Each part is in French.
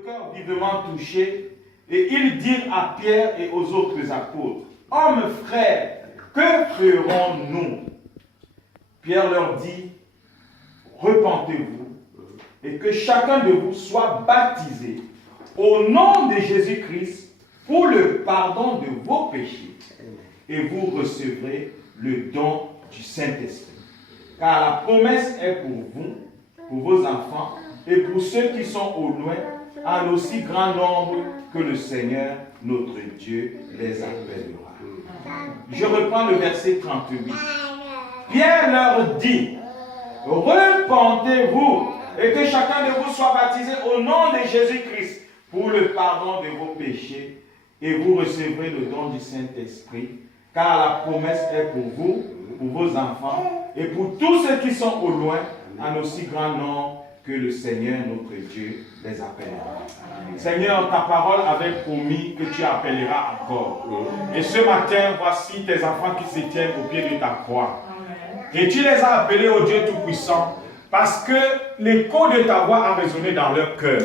le cœur vivement touché, et ils dirent à Pierre et aux autres apôtres, « Hommes frères, que ferons-nous » Pierre leur dit, « Repentez-vous, et que chacun de vous soit baptisé au nom de Jésus-Christ pour le pardon de vos péchés, et vous recevrez le don du Saint-Esprit. Car la promesse est pour vous, pour vos enfants, et pour ceux qui sont au loin, en aussi grand nombre que le Seigneur, notre Dieu, les appellera. » Je reprends le verset 38. Pierre leur dit, « Repentez-vous, et que chacun de vous soit baptisé au nom de Jésus-Christ pour le pardon de vos péchés, et vous recevrez le don du Saint-Esprit, car la promesse est pour vous, pour vos enfants, et pour tous ceux qui sont au loin, en aussi grand nombre que le Seigneur, notre Dieu, les appellera. » Seigneur, ta parole avait promis que tu appelleras encore. Et ce matin, voici tes enfants qui se tiennent au pied de ta croix. Et tu les as appelés au Dieu Tout-Puissant, parce que l'écho de ta voix a résonné dans leur cœur.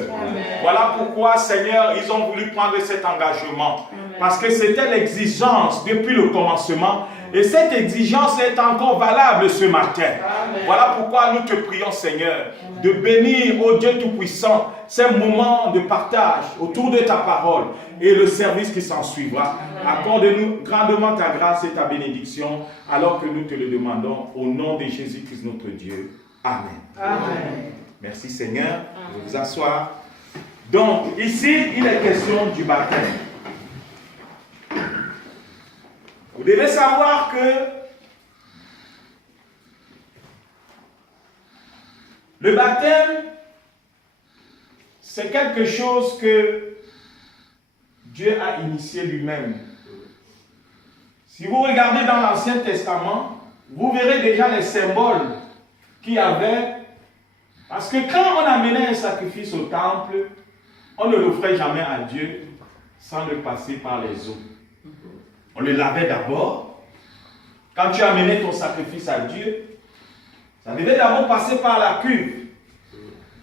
Voilà pourquoi, Seigneur, ils ont voulu prendre cet engagement. Parce que c'était l'exigence depuis le commencement. Et cette exigence est encore valable ce matin. Amen. Voilà pourquoi nous te prions, Seigneur, de bénir, ô Dieu Tout-Puissant, ces moments de partage autour de ta parole et le service qui s'en suivra. Accorde-nous grandement ta grâce et ta bénédiction, alors que nous te le demandons au nom de Jésus-Christ notre Dieu. Amen. Amen. Merci Seigneur. Vous vous asseoir. Donc, ici, il est question du baptême. Vous devez savoir que le baptême, c'est quelque chose que Dieu a initié lui-même. Si vous regardez dans l'Ancien Testament, vous verrez déjà les symboles qu'il y avait. Parce que quand on amenait un sacrifice au temple, on ne l'offrait jamais à Dieu sans le passer par les eaux. On le lavait d'abord. Quand tu amenais ton sacrifice à Dieu, ça devait d'abord passer par la cuve.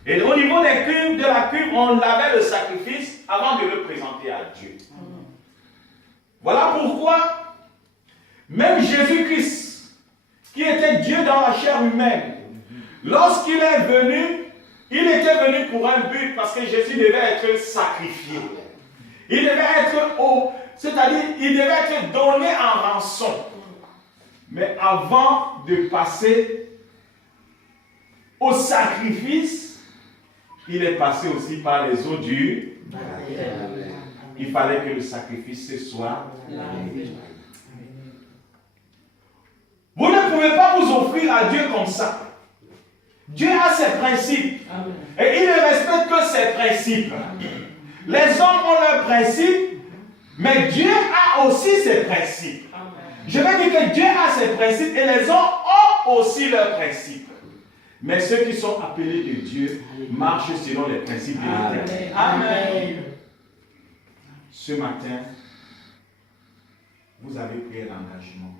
Et au niveau des cuves, de la cuve, on lavait le sacrifice avant de le présenter à Dieu. Voilà pourquoi, même Jésus-Christ, qui était Dieu dans la chair humaine, lorsqu'il est venu, il était venu pour un but, parce que Jésus devait être sacrifié. Il devait être c'est-à-dire, il devait être donné en rançon. Mais avant de passer au sacrifice, il est passé aussi par les eaux du baptême. Il fallait que le sacrifice soit lavé. Vous ne pouvez pas vous offrir à Dieu comme ça. Dieu a ses principes. Et il ne respecte que ses principes. Les hommes ont leurs principes. Mais Dieu a aussi ses principes. Amen. Je vais dire que Dieu a ses principes et les hommes ont aussi leurs principes. Mais ceux qui sont appelés de Dieu marchent selon les principes de l'Éternel. Amen. Ce matin, vous avez pris l'engagement.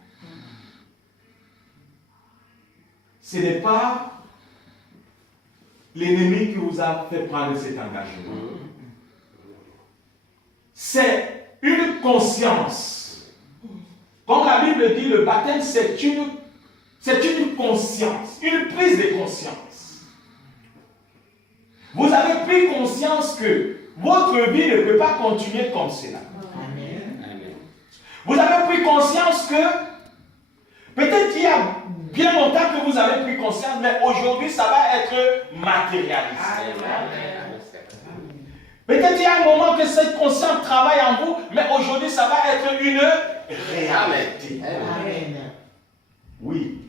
Ce n'est pas l'ennemi qui vous a fait prendre cet engagement. C'est une conscience. Comme la Bible dit, le baptême, c'est une conscience, une prise de conscience. Vous avez pris conscience que votre vie ne peut pas continuer comme cela. Amen. Vous avez pris conscience que peut-être qu'il y a bien longtemps que vous avez pris conscience, mais aujourd'hui, ça va être matérialisé. Amen. Peut-être qu'il y a un moment que cette conscience travaille en vous, mais aujourd'hui, ça va être une réalité. Amen. Oui,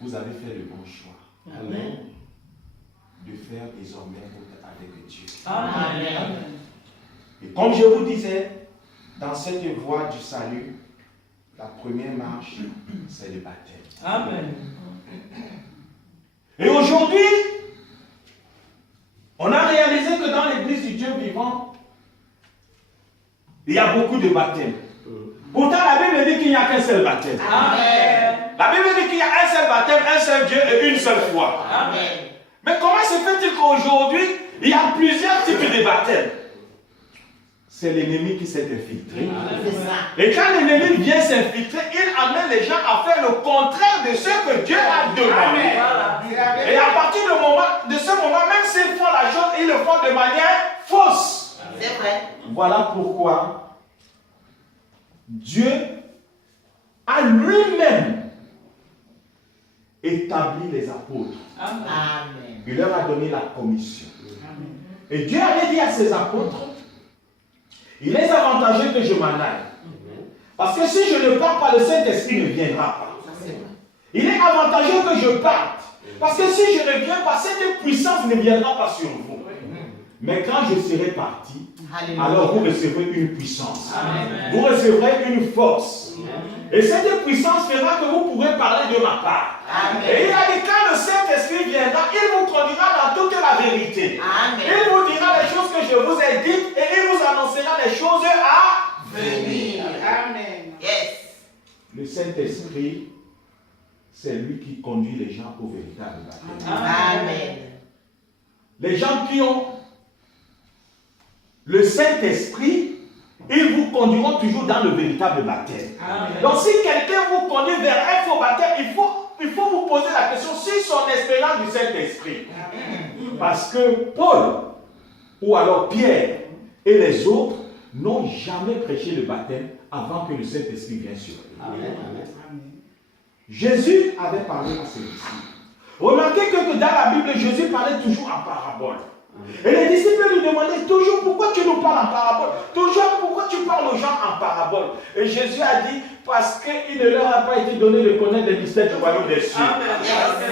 vous avez fait le bon choix. Amen. De faire désormais votre avec Dieu. Amen. Et comme je vous disais, dans cette voie du salut, la première marche, c'est le baptême. Amen. Et aujourd'hui, on a réalisé que dans l'église du Dieu vivant, il y a beaucoup de baptêmes. Pourtant, la Bible dit qu'il n'y a qu'un seul baptême. Amen. La Bible dit qu'il y a un seul baptême, un seul Dieu et une seule foi. Amen. Mais comment se fait-il qu'aujourd'hui, il y a plusieurs types de baptêmes? baptême, c'est l'ennemi qui s'est infiltré. C'est ça. Et quand l'ennemi vient s'infiltrer, il amène les gens à faire le contraire de ce que Dieu a demandé. Voilà. Et à partir de ce moment, même s'ils font la chose, ils le font de manière fausse. C'est vrai. Voilà pourquoi Dieu a lui-même établi les apôtres. Amen. Il leur a donné la commission. Et Dieu avait dit à ses apôtres, il est avantageux que je m'en aille. Parce que si je ne pars pas, le Saint-Esprit ne viendra pas. Il est avantageux que je parte. Parce que si je ne viens pas, cette puissance ne viendra pas sur vous. Mais quand je serai parti, alors vous recevrez une puissance. Vous recevrez une force. Et cette puissance fera que vous pourrez parler de ma part. Et il a dit, quand le Saint-Esprit viendra, il vous conduira dans toute la vérité. Il vous dira les choses que je vous ai dites et il vous annoncera les choses à venir. Amen. Yes. Le Saint-Esprit, c'est lui qui conduit les gens au véritable baptême. Amen. Les gens qui ont le Saint-Esprit, ils vous conduiront toujours dans le véritable baptême. Amen. Donc si quelqu'un vous conduit vers un faux baptême, il faut vous poser la question sur son expérience du Saint-Esprit. Parce que Paul, ou alors Pierre et les autres, n'ont jamais prêché le baptême avant que le Saint-Esprit vienne sur eux. Amen. Jésus avait parlé à ses disciples. Remarquez que dans la Bible, Jésus parlait toujours en parabole. Et les disciples lui demandaient toujours pourquoi tu nous parles en parabole. Toujours pourquoi tu parles aux gens en parabole. Et Jésus a dit parce qu'il ne leur a pas été donné de connaître les mystères du royaume des cieux.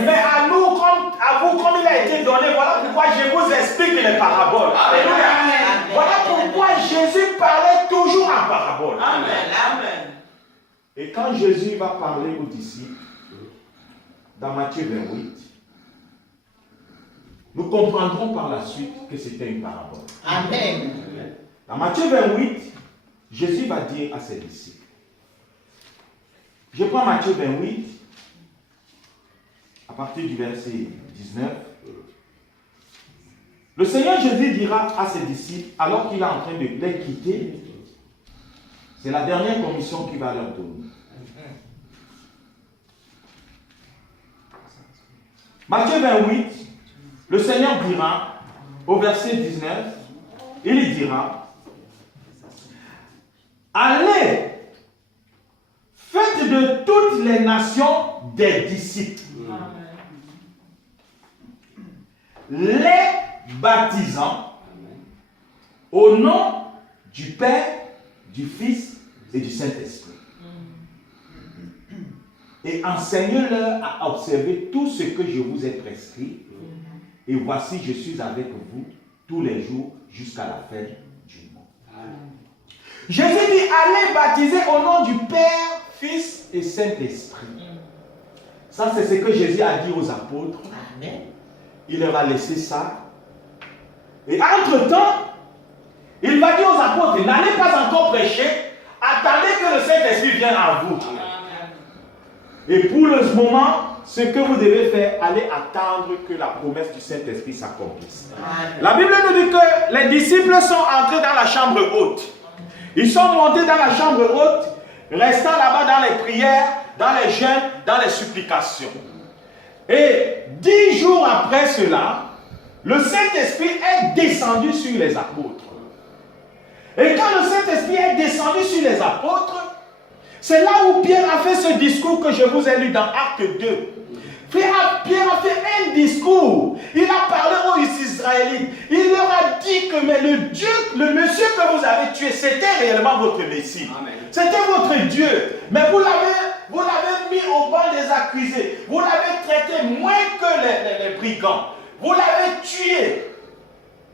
Mais à nous, à vous, comme il a été donné, voilà pourquoi je vous explique les paraboles. Alléluia. Voilà pourquoi Jésus parlait toujours en parabole. Amen. Et quand Jésus va parler aux disciples, dans Matthieu 28, nous comprendrons par la suite que c'était une parabole. Amen. Dans Matthieu 28, Jésus va dire à ses disciples. Je prends Matthieu 28, à partir du verset 19. Le Seigneur Jésus dira à ses disciples, alors qu'il est en train de les quitter, c'est la dernière commission qu'il va leur donner. Matthieu 28, le Seigneur dira, au verset 19, il dira, allez, faites de toutes les nations des disciples, les baptisant au nom du Père, du Fils et du Saint-Esprit. Et enseignez-leur à observer tout ce que je vous ai prescrit. Et voici, je suis avec vous tous les jours jusqu'à la fin du monde. Jésus dit, allez baptiser au nom du Père, Fils et Saint-Esprit. Ça, c'est ce que Jésus a dit aux apôtres. Amen. Il leur a laissé ça. Et entre-temps, il va dire aux apôtres, n'allez pas encore prêcher, attendez que le Saint-Esprit vienne à vous. Et pour le moment, ce que vous devez faire, allez attendre que la promesse du Saint-Esprit s'accomplisse. La Bible nous dit que les disciples sont entrés dans la chambre haute. Ils sont montés dans la chambre haute, restant là-bas dans les prières, dans les jeûnes, dans les supplications. Et 10 jours après cela, le Saint-Esprit est descendu sur les apôtres. Et quand le Saint-Esprit est descendu sur les apôtres, c'est là où Pierre a fait ce discours que je vous ai lu dans Acte 2. Pierre a fait un discours. Il a parlé aux Israélites. Il leur a dit que mais le monsieur que vous avez tué, c'était réellement votre Messie. C'était votre Dieu. Mais vous l'avez mis au banc des accusés. Vous l'avez traité moins que les brigands. Vous l'avez tué.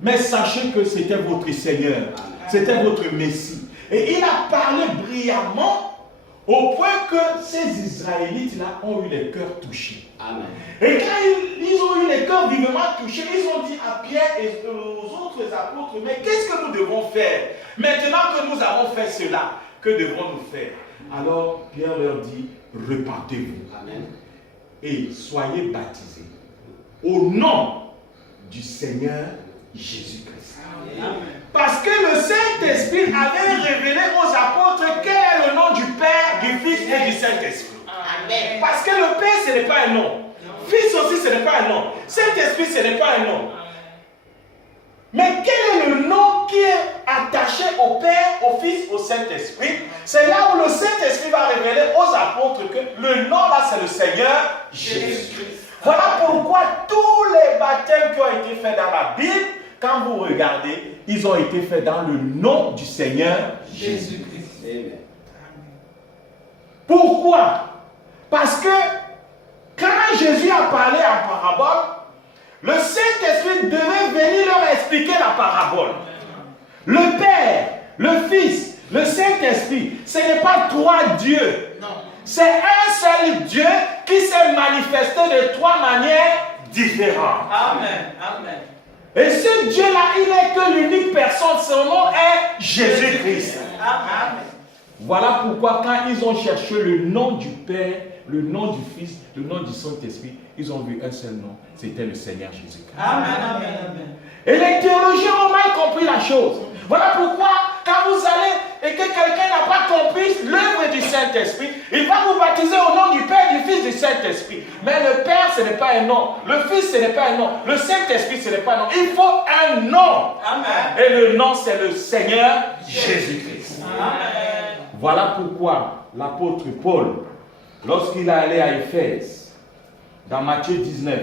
Mais sachez que c'était votre Seigneur. C'était votre Messie. Et il a parlé brillamment au point que ces Israélites-là ont eu les cœurs touchés. Amen. Et quand ils ont eu les cœurs vivement touchés, ils ont dit à Pierre et aux autres apôtres, mais qu'est-ce que nous devons faire? Maintenant que nous avons fait cela, que devons-nous faire? Alors Pierre leur dit, repentez-vous. Amen. Et soyez baptisés au nom du Seigneur Jésus-Christ. Amen. Saint-Esprit avait révélé aux apôtres quel est le nom du Père, du Fils et du Saint-Esprit. Amen. Parce que le Père, ce n'est pas un nom. Fils aussi, ce n'est pas un nom. Saint-Esprit, ce n'est pas un nom. Mais quel est le nom qui est attaché au Père, au Fils, au Saint-Esprit? C'est là où le Saint-Esprit va révéler aux apôtres que le nom là, c'est le Seigneur Jésus-Christ. Voilà pourquoi tous les baptêmes qui ont été faits dans la Bible, quand vous regardez, ils ont été faits dans le nom du Seigneur Jésus-Christ. Amen. Pourquoi? Parce que quand Jésus a parlé en parabole, le Saint-Esprit devait venir leur expliquer la parabole. Le Père, le Fils, le Saint-Esprit, ce n'est pas trois dieux. Non. C'est un seul Dieu qui s'est manifesté de trois manières différentes. Amen. Amen. Et ce Dieu-là, il n'est que l'unique personne. Son nom est Jésus-Christ. Amen. Voilà pourquoi quand ils ont cherché le nom du Père, le nom du Fils, le nom du Saint-Esprit, ils ont vu un seul nom. C'était le Seigneur Jésus-Christ. Amen. Amen. Amen. Et les théologiens ont mal compris la chose. Voilà pourquoi, quand vous allez et que quelqu'un n'a pas compris l'œuvre du Saint-Esprit, il va vous baptiser au nom du Père, du Fils, du Saint-Esprit. Mais le Père, ce n'est pas un nom. Le Fils, ce n'est pas un nom. Le Saint-Esprit, ce n'est pas un nom. Il faut un nom. Amen. Et le nom, c'est le Seigneur Jésus-Christ. Amen. Voilà pourquoi l'apôtre Paul, lorsqu'il est allé à Éphèse, dans Matthieu 19,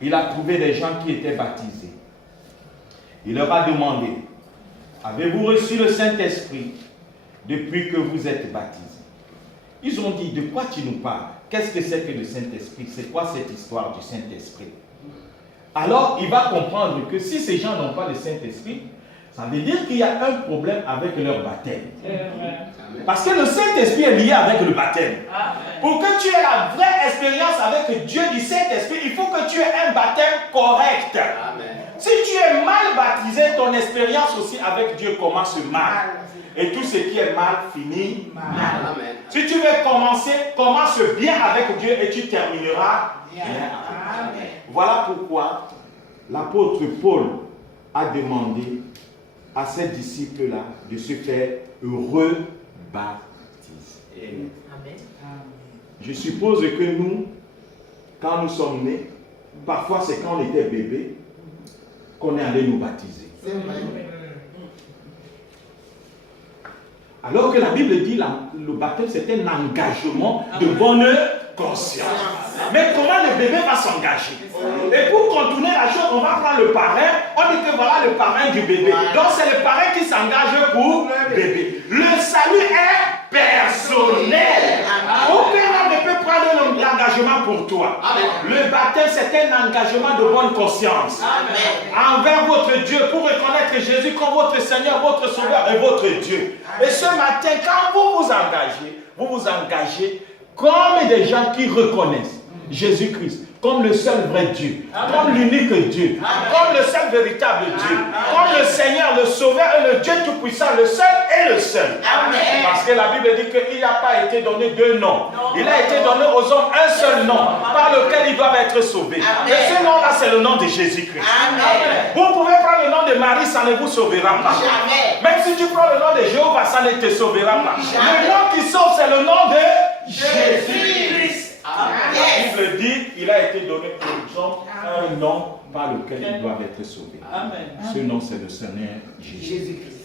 il a trouvé des gens qui étaient baptisés. Il leur a demandé, avez-vous reçu le Saint-Esprit depuis que vous êtes baptisés? Ils ont dit, de quoi tu nous parles? Qu'est-ce que c'est que le Saint-Esprit? C'est quoi cette histoire du Saint-Esprit? Alors, il va comprendre que si ces gens n'ont pas le Saint-Esprit, ça veut dire qu'il y a un problème avec leur baptême. Parce que le Saint-Esprit est lié avec le baptême. Pour que tu aies la vraie expérience avec Dieu du Saint-Esprit, il faut que tu aies un baptême correct. Amen. Si tu es mal baptisé, ton expérience aussi avec Dieu commence mal. Et tout ce qui est mal finit mal. Amen. Si tu veux commencer, commence bien avec Dieu et tu termineras bien. Amen. Voilà pourquoi l'apôtre Paul a demandé à ses disciples-là de se faire rebaptiser. Amen. Amen. Je suppose que nous, quand nous sommes nés, parfois c'est quand on était bébé qu'on est allé nous baptiser. C'est vrai. Alors que la Bible dit le baptême c'est un engagement de bonne conscience. Mais comment le bébé va s'engager? Et pour contourner la chose, on va prendre le parrain. On dit que voilà le parrain du bébé. Donc c'est le parrain qui s'engage pour le bébé. Le salut est personnel. Aucun homme ne peut prendre l'engagement pour toi. Le baptême c'est un engagement de bonne conscience. Envers votre Dieu, pour reconnaître Jésus comme votre Seigneur, votre Sauveur et votre Dieu. Et ce matin, quand vous vous engagez comme des gens qui reconnaissent Jésus-Christ comme le seul vrai Dieu, comme l'unique Dieu, comme le seul véritable Dieu, comme le Seigneur, le Sauveur et le Dieu Tout-Puissant, le seul et le seul. Amen. Parce que la Bible dit qu'il n'a pas été donné deux noms. Il a été donné aux hommes un seul nom par lequel ils doivent être sauvés. Et ce nom-là, c'est le nom de Jésus-Christ. Amen. Vous pouvez prendre le nom de Marie, ça ne vous sauvera pas. Jamais. Même si tu prends le nom de Jéhovah, ça ne te sauvera pas. Jamais. Le nom qui sauve, c'est le nom de Jésus-Christ. Yes. La Bible dit qu'il a été donné aux hommes un nom par lequel ils doivent être sauvés. Amen. Ce nom, c'est le Seigneur Jésus. Jésus-Christ.